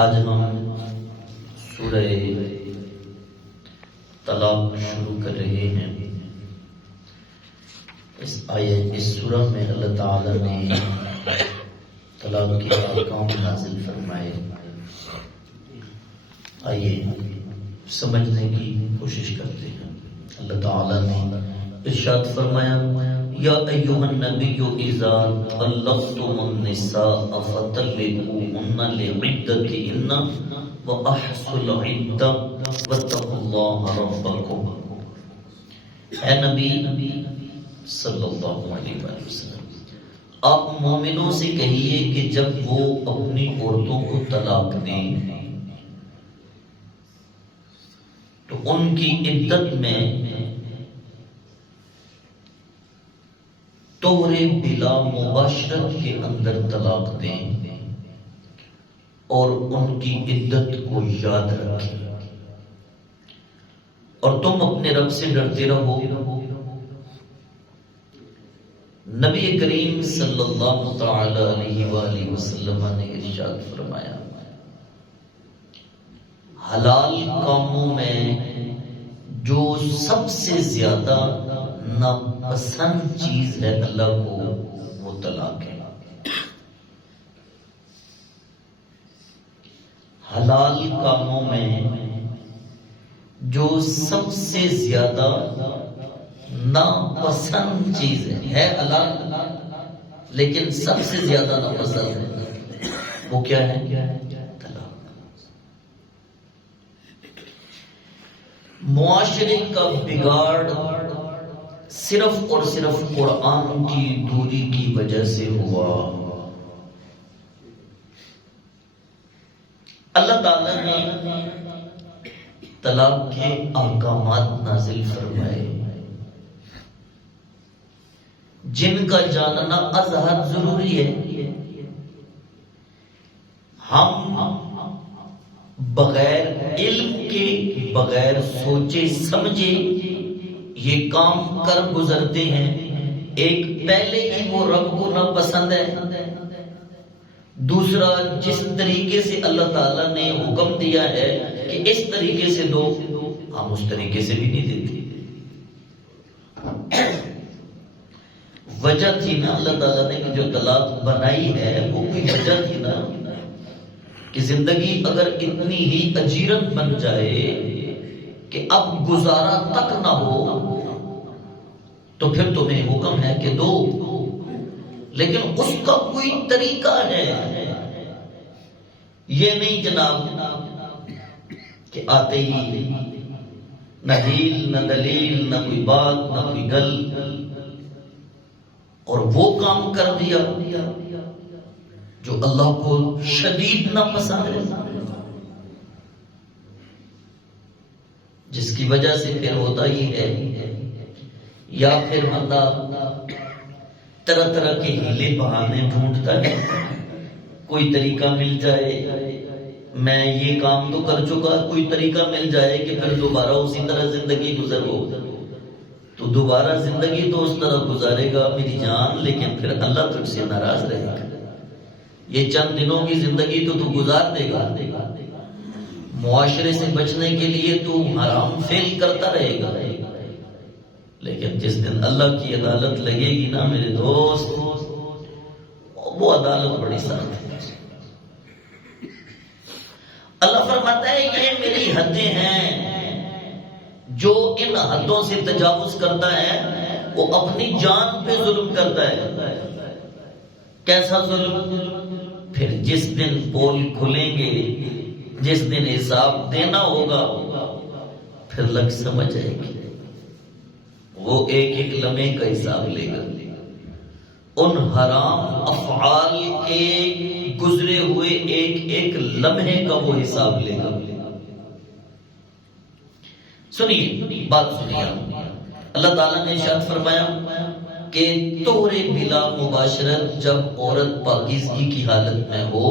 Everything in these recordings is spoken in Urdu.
آج ہم سورہ طلاق شروع کر رہے ہیں۔ اس سورہ میں اللہ تعالی نے طلاق کے احکام نازل فرمائے۔ آئیے سمجھنے کی کوشش کرتے ہیں۔ اللہ تعالی نے ارشاد فرمایا، یا ایھا النبی اذا طلقتم النساء فطلقوهن لعدتهن واحصوا العدة واتقوا الله ربكم۔ اے نبی صلی اللہ علیہ وسلم، آپ مومنوں سے کہیے کہ جب وہ اپنی عورتوں کو طلاق دیں تو ان کی عدت میں طور بلا مباشرت کے اندر طلاق دیں اور ان کی عدت کو یاد رکھیں، اور تم اپنے رب سے ڈرتے رہو۔ نبی کریم صلی اللہ تعالی علیہ وآلہ وسلم نے ارشاد فرمایا، حلال کاموں میں جو سب سے زیادہ ناپسند چیز ہے اللہ کو، وہ طلاق ہے۔ حلال کاموں میں جو سب سے زیادہ ناپسند چیز ہے حلال لیکن سب سے زیادہ ناپسند ہے، وہ کیا ہے؟ طلاق۔ معاشرے کا بگاڑ صرف اور صرف قرآن کی دوری کی وجہ سے ہوا۔ اللہ تعالی نے طلاق کے احکامات نازل فرمائے جن کا جاننا از حد ضروری ہے۔ ہم بغیر علم کے، بغیر سوچے سمجھے یہ کام کر گزرتے ہیں۔ ایک پہلے ہی وہ رب کو ناپسند ہے، دوسرا جس طریقے سے اللہ تعالیٰ نے حکم دیا ہے کہ اس طریقے سے دو، ہم اس طریقے سے بھی نہیں دیتے۔ وجہ تھی نا اللہ تعالیٰ نے جو طلاق بنائی ہے، وہ کوئی وجہ تھی نا کہ زندگی اگر اتنی ہی اجیرت بن جائے کہ اب گزارا تک نہ ہو تو پھر تمہیں حکم ہے کہ دو، لیکن اس کا کوئی طریقہ ہے۔ یہ نہیں جناب کہ آتے ہی نہ ہیل نہ دلیل، نہ کوئی بات، نہ کوئی گل، اور وہ کام کر دیا جو اللہ کو شدید نہ پسند ہے، جس کی وجہ سے پھر ہوتا ہی ہے، یا پھر بندہ طرح طرح کے ہیلے بہانے ڈھونڈتا ہے، کوئی طریقہ مل جائے، میں یہ کام تو کر چکا، کوئی طریقہ مل جائے کہ پھر دوبارہ اسی طرح زندگی گزرو، تو دوبارہ زندگی تو اس طرح گزارے گا میری جان، لیکن پھر اللہ تجھ سے ناراض رہے گا۔ یہ چند دنوں کی زندگی تو گزار دے گا، معاشرے سے بچنے کے لیے تو حرام فعل کرتا رہے گا، لیکن جس دن اللہ کی عدالت لگے گی نا میرے دوست، وہ عدالت بڑی سخت ہے۔ اللہ فرماتا ہے یہ میری حدیں ہیں، جو ان حدوں سے تجاوز کرتا ہے وہ اپنی جان پہ ظلم کرتا ہے۔ کیسا ظلم؟ پھر جس دن پول کھلیں گے، جس دن حساب دینا ہوگا، پھر لگ سمجھ آئے گی، وہ ایک ایک لمحے کا حساب لے گا، ان حرام افعال کے گزرے ہوئے ایک ایک لمحے کا وہ حساب لے گا۔ سنیے بات، سنیے، اللہ تعالیٰ نے ارشاد فرمایا کہ طور بلا مباشرت جب عورت پاکیزگی کی حالت میں ہو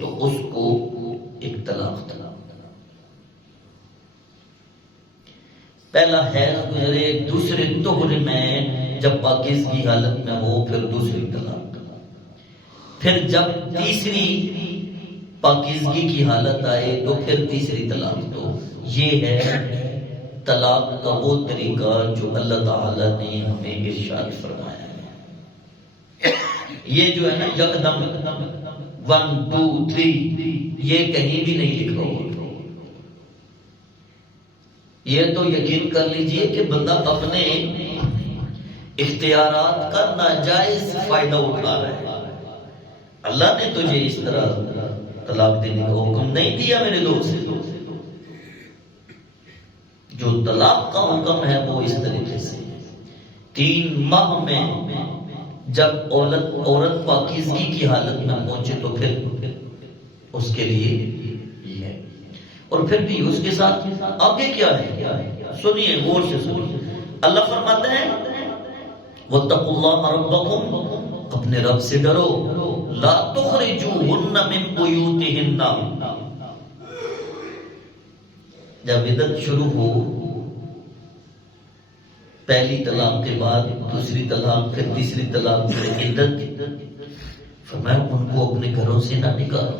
تو اس کو ایک طلاق دو۔ پہلا حیض گزرے، دوسرے طہر میں جب پاکیزگی حالت میں ہو پھر دوسری طلاق، پھر جب تیسری پاکیزگی کی حالت آئے تو پھر تیسری طلاق دو. یہ ہے طلاق کا وہ طریقہ جو اللہ تعالی نے ہمیں ارشاد فرمایا ہے. یہ جو ہے نا یکدم 1 2 3 یہ کہیں بھی نہیں لکھا ہوا. یہ تو یقین کر لیجئے کہ بندہ اپنے اختیارات کا ناجائز فائدہ اٹھا رہا ہے. اللہ نے تجھے اس طرح طلاق دینے کا حکم نہیں دیا میرے دوست. جو طلاق کا حکم ہے وہ اس طریقے سے 3 ماہ میں جب عورت پاکیزگی کی حالت میں پہنچے تو پھر اس کے لیے یہ ہے. اور پھر بھی اس کے ساتھ آگے کیا ہے سنیے غور سے سنیے. اللہ فرماتے ہیں وَاتَّقُوا اللَّهَ رَبَّكُمْ اپنے رب سے ڈرو. لَا تُخْرِجُوهُنَّ مِن بُيُوتِهِنَّ جب عدت شروع ہو پہلی طلاق کے بعد دوسری طلاق پھر تیسری طلاق پھر عدت فرمایا ان کو اپنے گھروں سے نہ نکالو.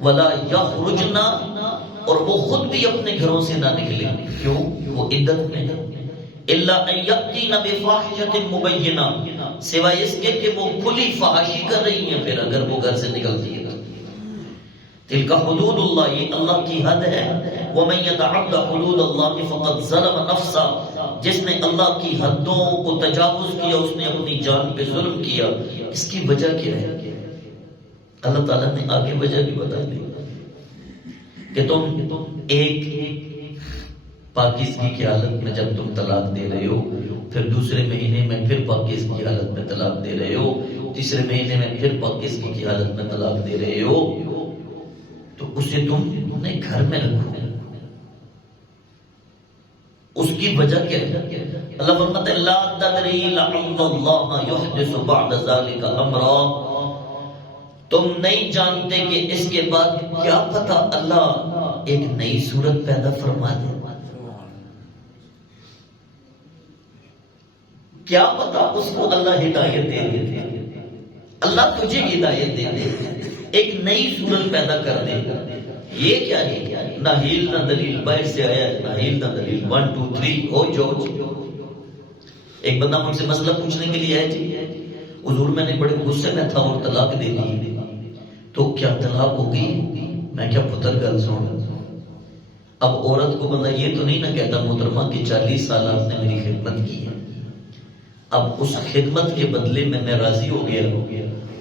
وَلَا يَخْرُجْنَ اور وہ خود بھی اپنے گھروں سے نہ نکلیں. کیوں؟ وہ عدت میں ہے. إِلَّا أَن يَأْتِينَ بِفَاحِشَةٍ مُبَيِّنَةٍ سوائے اس کے کہ وہ کھلی فحاشی کر رہی ہیں. پھر اگر وہ گھر سے نکلتی ہے تِلْكَ حُدُودُ اللَّهِ یہ اللہ کی حد ہے. وَمَن يَتَعَدَّ حُدُودَ اللَّهِ فَقَدْ ظَلَمَ نَفْسَهُ جس نے اللہ کی حدوں کو تجاوز کیا اس نے اپنی جان پہ ظلم کیا. اس کی وجہ کیا ہے؟ اللہ تعالیٰ نے آگے وجہ بھی بتا دی کہ تم ایک پاکیزگی کی حالت میں جب تم طلاق دے رہے ہو پھر دوسرے مہینے میں پھر پاکیزگی کی حالت میں طلاق دے رہے ہو تیسرے مہینے میں پھر پاکیزگی کی حالت میں طلاق دے رہے ہو تو اسے تم اپنے گھر میں رکھو. اس کی وجہ کیا ہے؟ اللہ فرماتا ہے لا تدری لعل اللہ یحدث بعد ذلك امرا تم نہیں جانتے کہ اس کے بعد کیا پتہ اللہ ایک نئی صورت پیدا فرما دے. کیا پتہ اس کو اللہ ہدایت دے دے. اللہ تجھے ہدایت دے دے ایک نئی صورت پیدا کر دے. یہ کیا ہے؟ نہ ہیل نہ دلیل باہر سے آیا ہے نہ ہیل نہ دلیل 1 2 3 ہو جو. ایک بندہ مجھ سے مسئلہ پوچھنے کے لیے آیا جی حضور میں نے بڑے غصے میں تھا اور طلاق دے دی تو کیا طلاق ہوگی؟ میں کیا پتر گل سن. اب عورت کو بندہ یہ تو نہیں نہ کہتا محترمہ کہ 40 سال آپ نے میری خدمت کی ہے اب اس خدمت کے بدلے میں راضی ہو گیا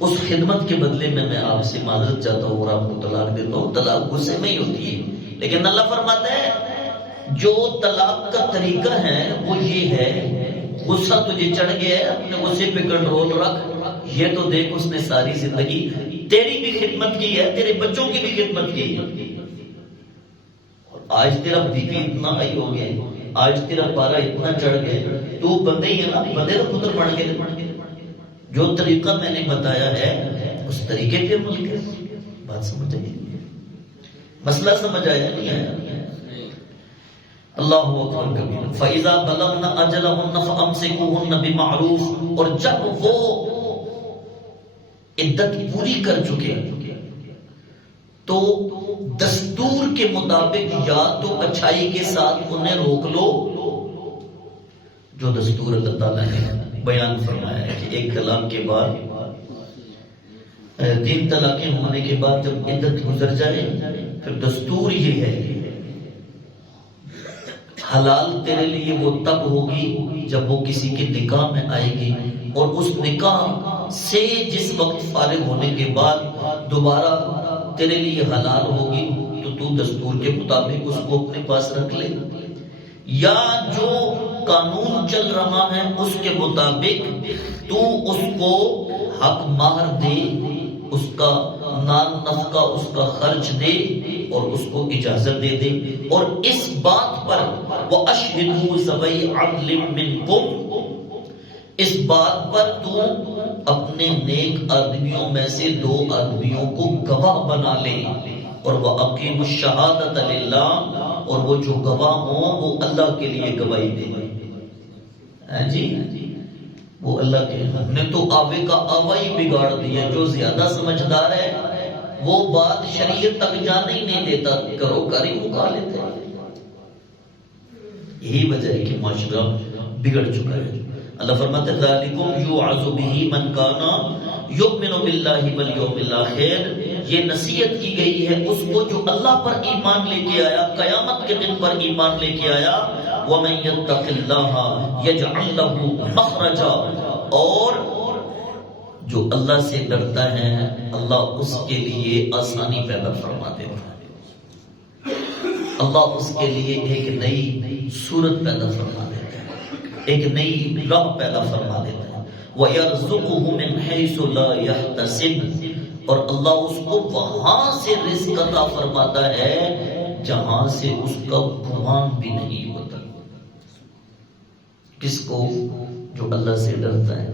اس خدمت کے بدلے میں آپ سے معذرت چاہتا ہوں اور آپ کو طلاق دیتا ہوں. طلاق غصے میں ہی ہوتی ہے. لیکن اللہ فرماتا ہے جو طلاق کا طریقہ ہے وہ یہ ہے غصہ تجھے چڑھ گیا ہے اپنے غصے پہ کنٹرول رکھ. یہ تو دیکھ اس نے ساری زندگی تیری بھی خدمت کی ہے تیرے بچوں کی بھی خدمت کی ہے اور آج تیرا بی پی اتنا ہائی ہو گیا آج تیرا پارا اتنا چڑھ گیا تو بندے ہی ہے نا بندے تو پتر بڑھ گئے. جو طریقہ میں نے بتایا ہے اس طریقے پہ عمل کر. بات سمجھ آئی؟ مسئلہ سمجھ آیا نہیں آیا؟ اللہ اکبر کبیر. فَإِذَا بَلَغْنَ أَجَلَهُنَّ فَأَمْسِكُوهُنَّ بِمَعْرُوفٍ اور جب وہ عدت پوری کر چکے تو دستور کے مطابق یا تو اچھائی کے ساتھ انہیں روک لو جو دستور اللہ تعالیٰ نے بیان فرمایا ہے کہ ایک طلاق کے بعد 3 طلاقیں ہونے کے بعد جب عدت گزر جائے پھر دستور یہ ہے حلال تیرے لیے وہ تب ہوگی جب وہ کسی کے نکاح میں آئے گی اور اس نکاح سے جس وقت فارغ ہونے کے بعد دوبارہ تیرے لیے حلال ہوگی تو دستور کے مطابق اس کو اپنے پاس رکھ لے یا جو قانون چل رہا ہے اس کے مطابق تو اس کو حق مہر دے اس کا نان نفقہ اس کا خرچ دے اور اس کو اجازت دے دے. اور اس بات پر وَأَشْهِدُوا ذَوَيْ عَدْلٍ مِّنْكُمْ اس بات پر تو اپنے نیک آدمیوں میں سے 2 آدمیوں کو گواہ بنا لے اور وَأَقِيمُوا الشَّهَادَةَ لِلَّهِ اور وہ جو گواہ ہوں وہ اللہ کے لیے گواہی دے. جی وہ اللہ کے ہم نے تو آوے کا آوا ہی بگاڑ دیا. جو زیادہ سمجھدار ہے وہ بات شریعت تک جانے ہی نہیں دیتا، کرو کاری مکا لیتے ہیں۔ یہی وجہ ہے کہ معاشرہ بگڑ چکا ہے۔ اللہ فرماتے ہیں ذالکم یوعظ بہ من کان یؤمن باللہ والیوم الاخر، یہ نصیحت کی گئی ہے اس کو جو اللہ پر ایمان لے کے آیا، قیامت کے دن پر ایمان لے کے آیا۔ ومن یتق اللہ یجعل لہ مخرجا، اور جو اللہ سے ڈرتا ہے اللہ اس کے لیے آسانی پیدا فرما دیتا ہے، اللہ اس کے لیے ایک نئی صورت پیدا فرما دیتا ہے، ایک نئی راہ پیدا فرما دیتا ہے۔ وَيَرْزُقُهُ مِنْ حَيْثُ لَا يَحْتَسِبُ، اور اللہ اس کو وہاں سے رزق عطا فرماتا ہے جہاں سے اس کا گمان بھی نہیں ہوتا۔ کس کو؟ جو اللہ سے ڈرتا ہے،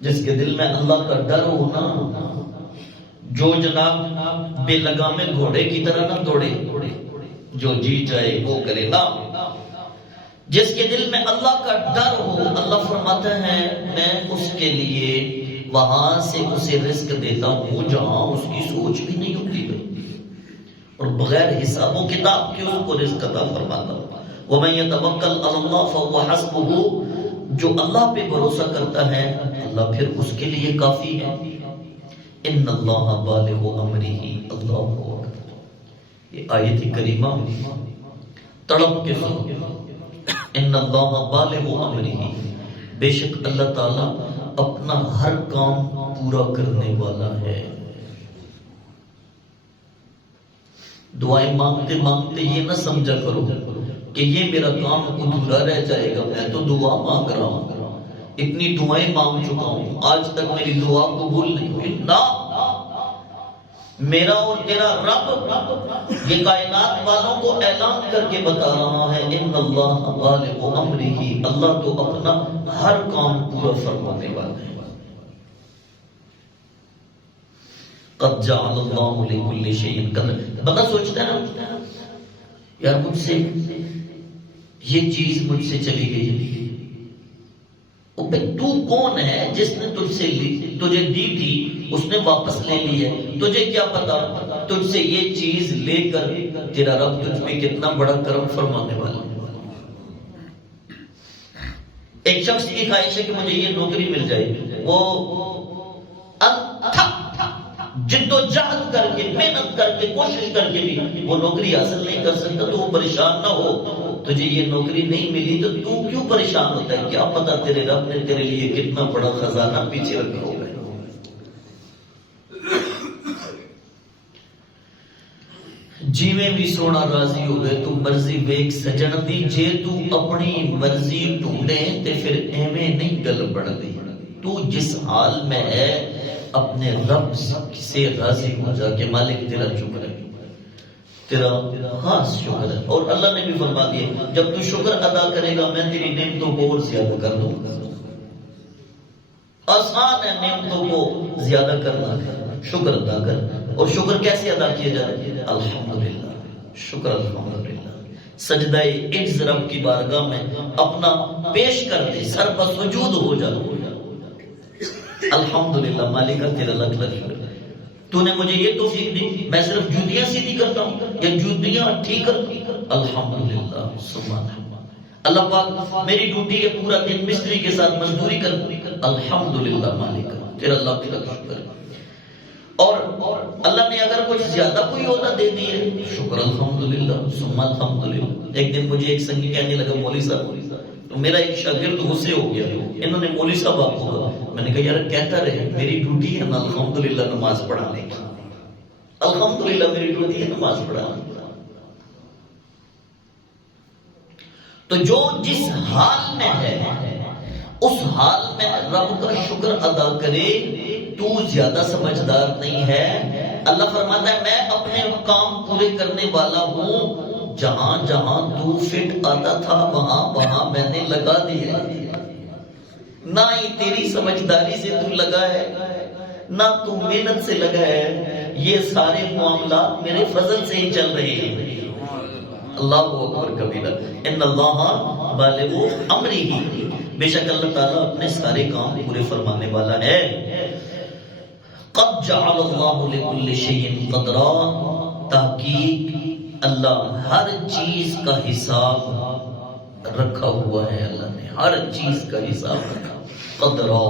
جس کے دل میں اللہ کا ڈر ہو نا، جو جناب بے لگامے گھوڑے کی طرح نہ دوڑے، جو جی چاہے وہ کرے نا، جس کے دل میں اللہ کا ڈر ہو، اللہ فرماتا ہے میں اس کے لیے وہاں سے اسے رزق دیتا ہوں جہاں اس کی سوچ بھی نہیں ہوتی ہے، اور بغیر حساب و کتاب کے اس کو رزق عطا فرماتا ہوں۔ وَمَن يَتَوَكَّلْ عَلَى اللَّهِ فَهُوَ حَسْبُهُ، جو اللہ پہ بھروسہ کرتا ہے اللہ پھر اس کے لیے کافی ہے۔ ان اللہ بالغ امرہ، اللہ اکبر، یہ آیت کریمہ تڑپ کے سنو، ان اللہ بالغ امرہ، بے شک اللہ تعالی اپنا ہر کام پورا کرنے والا ہے۔ دعائیں مانگتے مانگتے یہ نہ سمجھا کرو کہ یہ میرا کام ادھورا رہ جائے گا، میں تو دعا مانگ رہا ہوں، اتنی دعائیں مانگ چکا ہوں آج تک میری دعا قبول نہیں ہوئی۔ نہ، میرا اور تیرا رب یہ کائنات والوں کو اعلان کر کے بتا رہا ہے ان اللہ بالغ امرہ، اللہ تو اپنا ہر کام پورا فرمانے والا ہے۔ قد جعل اللہ لکل شیء قدر، بندہ سوچتا ہے نا یار مجھ سے یہ چیز مجھ سے چلی گئی، تو کون ہے جس نے تجھ سے تجھے دی تھی اس نے واپس لے لی ہے، تجھے کیا پتا تجھ سے یہ چیز لے کر تیرا رب تجھ پہ کتنا بڑا کرم فرمانے والا ہے۔ ایک شخص کی خواہش ہے کہ مجھے یہ نوکری مل جائے، وہ جد و جہد کر کے، محنت کر کے، کوشش کر کے بھی وہ نوکری حاصل نہیں کر سکتا، تو وہ پریشان نہ ہو تجھے یہ نوکری نہیں ملی تو کیوں پریشان ہوتا ہے؟ کیا پتا تیرے رب نے تیرے لیے کتنا بڑا خزانہ پیچھے رکھا ہوگا۔ جیویں بھی سونا راضی ہوئے تو مرضی ویک سجن دی، جے تو اپنی مرضی ڈھونڈے تے پھر ایویں نہیں گل بڑھ دی۔ تو جس حال میں ہے اپنے رب سے راضی ہو جا کہ مالک تیرا شکر ہے، تیرا خاص شکر ہے۔ اور اللہ نے بھی فرما دیا جب تو شکر ادا کرے گا میں تیری نعمتوں کو اور زیادہ کر دوں گا۔ آسان ہے نعمتوں کو زیادہ کرنا، شکر ادا کر۔ اور شکر کیسے ادا کیا جائے؟ الحمدللہ، شکر الحمدللہ، سجدہ عجز رب کی بارگاہ میں اپنا پیش کر دے، سر پر سجود ہو جا، الحمدللہ مالکہ تیرا لاکھ لاکھ شکر، تو نے مجھے یہ توفیق دی، میں صرف جوتیاں سیدھی کرتا ہوں یا جوتیاں ٹھیک کرتا ہوں، الحمدللہ سبحان اللہ پاک میری ڈیوٹی ہے پورا دن مستری کے ساتھ مزدوری کر، الحمدللہ مالکہ تیرا لاکھ لاکھ شکر۔ اور اللہ نے اگر کچھ زیادہ کوئی عہدہ دے دی ہے، شکر الحمدللہ ثم الحمدللہ۔ ایک دن مجھے ایک سنگی کہنے لگا مولوی صاحب، تو میرا ایک شاگرد غصے ہو گیا، انہوں نے مولوی صاحب آپ کو، میں نے کہا یار کہتا رہے میری ڈیوٹی ہے نا الحمدللہ نماز پڑھانے کی، الحمدللہ میری ڈیوٹی ہے نماز پڑھانے کی۔ تو جو جس حال میں ہے اس حال میں رب کا شکر ادا کرے، تو زیادہ سمجھدار نہیں ہے۔ اللہ فرماتا ہے میں اپنے کام پورے کرنے والا ہوں، جہاں جہاں تو فٹ آتا تھا وہاں وہاں میں نے لگا دیا، نہ ہی تیری سمجھداری سے تو لگا ہے نہ تو محنت سے لگا ہے، یہ سارے معاملات میرے فضل سے ہی چل رہے ہیں۔ اللہ اکبر کبیرہ، ان اللہ بالغ امرہ، بے شک اللہ تعالیٰ اپنے سارے کام پورے فرمانے والا ہے۔ قد جعل اللہ لکل شیء قدرا، تحقیق اللہ ہر چیز کا حساب رکھا ہوا ہے، اللہ نے ہر چیز کا حساب رکھا، قدرا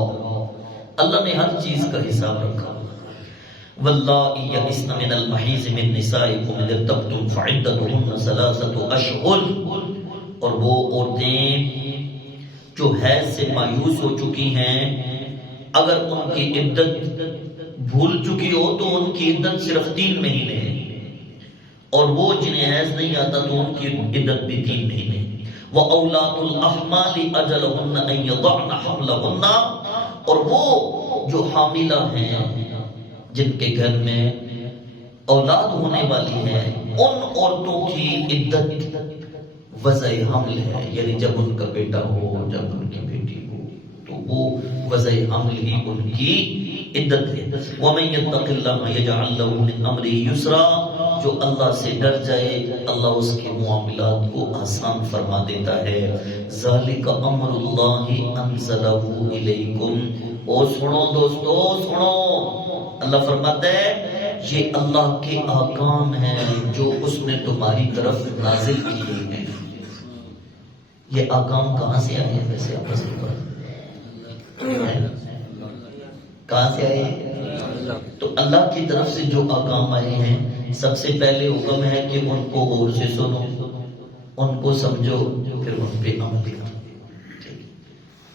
اللہ نے ہر چیز کا حساب رکھا۔ واللائي يئسن من المحيض من نسائكم إن ارتبتم فعدتهن 3 أشهر، اور وہ عورتیں جو حیض سے مایوس ہو چکی ہیں اگر ان کی عدت بھول چکی ہو تو ان کی عدت صرف 3 مہینے ہے، اور وہ جنہیں حیض نہیں آتا تو ان کی عدت بھی 3 مہینے۔ وَأَوْلَادُ الْأَحْمَالِ أَجَلُهُنَّ أَن يَضَعْنَ حَمْلَهُنَّ، اور وہ جو حاملہ ہیں جن کے گھر میں اولاد ہونے والی ہے ان عورتوں کی عدت وضع حمل ہے، یعنی جب ان کا بیٹا ہو، جب ان کی بیٹی ہو تو وہ وضع حمل ہی ان کی عدت ہے۔ وَمَن يَتَّقِ اللَّهَ يَجْعَل لَّهُ مِنْ أَمْرِهِ يُسْرًا، جو اللہ سے ڈر جائے اللہ اس کے معاملات کو آسان فرما دیتا ہے۔ ذَلِكَ أَمْرُ اللَّهِ أَنزَلَهُ إِلَيْكُمْ، او سنو دوستو سنو، اللہ فرماتا ہے یہ اللہ کے احکام ہیں جو اس نے تمہاری طرف نازل کیے ہیں۔ یہ احکام کہاں سے آئے ہیں؟ ویسے آپس میں کہاں سے آئے ہیں؟ تو اللہ کی طرف سے جو احکام آئے ہیں، سب سے پہلے حکم ہے کہ ان کو غور سے سنو، ان کو سمجھو، پھر ان پہ عمل کرو۔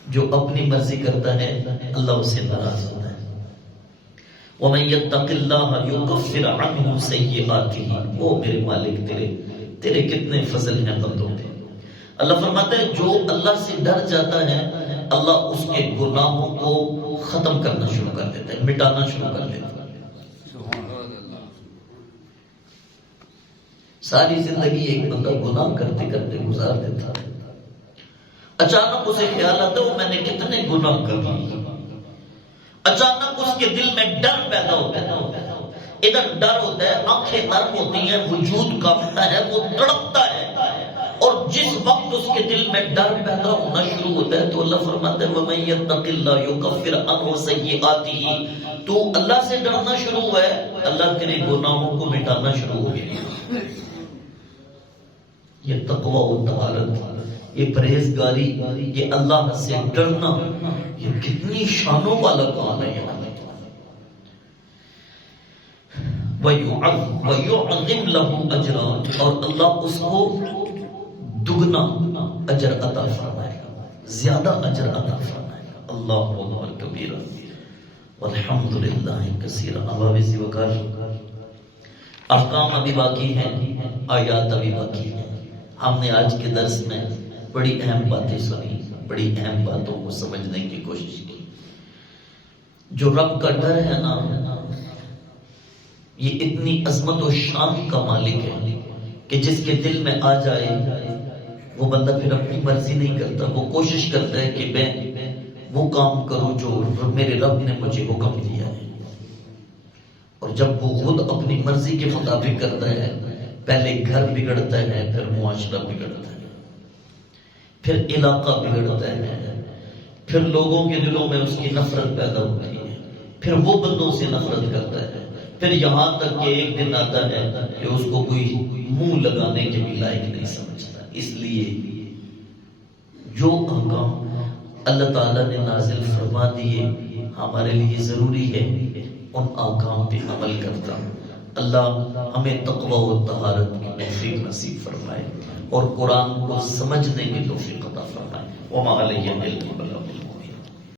جو اپنی مرضی کرتا ہے اللہ اس سے ناراض ہوتا ہے۔ وَمَن يَتَّقِ اللَّهَ يُكَفِّرْ عَنْهُ سَيِّئَاتِهِ، وہ میرے مالک تیرے کتنے فضل ہیں بندوں پہ۔ اللہ فرماتا ہے جو اللہ سے ڈر جاتا ہے اللہ اس کے گناہوں کو ختم کرنا شروع کر دیتا ہے، مٹانا شروع کر دیتا ہے۔ ساری زندگی ایک بندہ گناہ کرتے کرتے گزار دیتا ہے، اچانک اسے خیال آتا ہے وہ میں نے کتنے گناہ کر لیے، اچانک اس کے دل میں ڈر پیدا ہوتا ہے، ادھر ڈر ہوتا ہے، آنکھیں نرم ہوتی ہیں، وجود کانپتا ہے، وہ تڑپتا ہے، اور جس وقت اس کے دل میں ڈر پیدا ہونا شروع ہوتا ہے تو اللہ فرماتا ہے وَمَن يَتَّقِ اللَّهَ يُكَفِّرْ عَنْهُ سَيِّئَاتِهِ، تو اللہ سے ڈرنا شروع ہوا ہے اللہ تیرے گناہوں کو مٹانا شروع ہو گیا۔ یہ تقوی و طہارت، یہ پرہیزگاری، یہ اللہ سے ڈرنا، یہ کتنی شانوں والا کام ہے۔ وَيُعْظِمْ لَهُ أَجْرًا، اور اللہ اس کو دگنا اجر عطا فرمائے گا، زیادہ اجر عطا فرمائے گا۔ اللہ اکبر کبیرہ والحمد للہ کثیرا۔ عواوض وکر احکام ابھی باقی ہیں، آیات ابھی باقی ہیں۔ ہم نے آج کے درس میں بڑی اہم باتیں سنی، بڑی اہم باتوں کو سمجھنے کی کوشش کی۔ جو رب کا ڈر ہے نا، یہ اتنی عظمت و شان کا مالک ہے کہ جس کے دل میں آ جائے وہ بندہ پھر اپنی مرضی نہیں کرتا، وہ کوشش کرتا ہے کہ میں وہ کام کروں جو میرے رب نے مجھے حکم دیا ہے۔ اور جب وہ خود اپنی مرضی کے مطابق کرتا ہے، پہلے گھر بگڑتا ہے، پھر معاشرہ بگڑتا ہے، پھر علاقہ بگڑتا ہے، پھر لوگوں کے دلوں میں اس کی نفرت پیدا ہوتی ہے، پھر وہ بندوں سے نفرت کرتا ہے، پھر یہاں تک کہ ایک دن آتا ہے کہ اس کو کوئی منہ لگانے کے بھی لائق نہیں سمجھتا۔ اس لیے جو احکام اللہ تعالیٰ نے نازل فرما دیے ہمارے لیے ضروری ہے ان احکام پہ عمل کرتا ہوں۔ اللہ ہمیں تقوی و طہارت کی توفیق نصیب فرمائے اور قرآن کو سمجھنے کی توفیق عطا فرمائے۔ وما علیہ الا البلاغ۔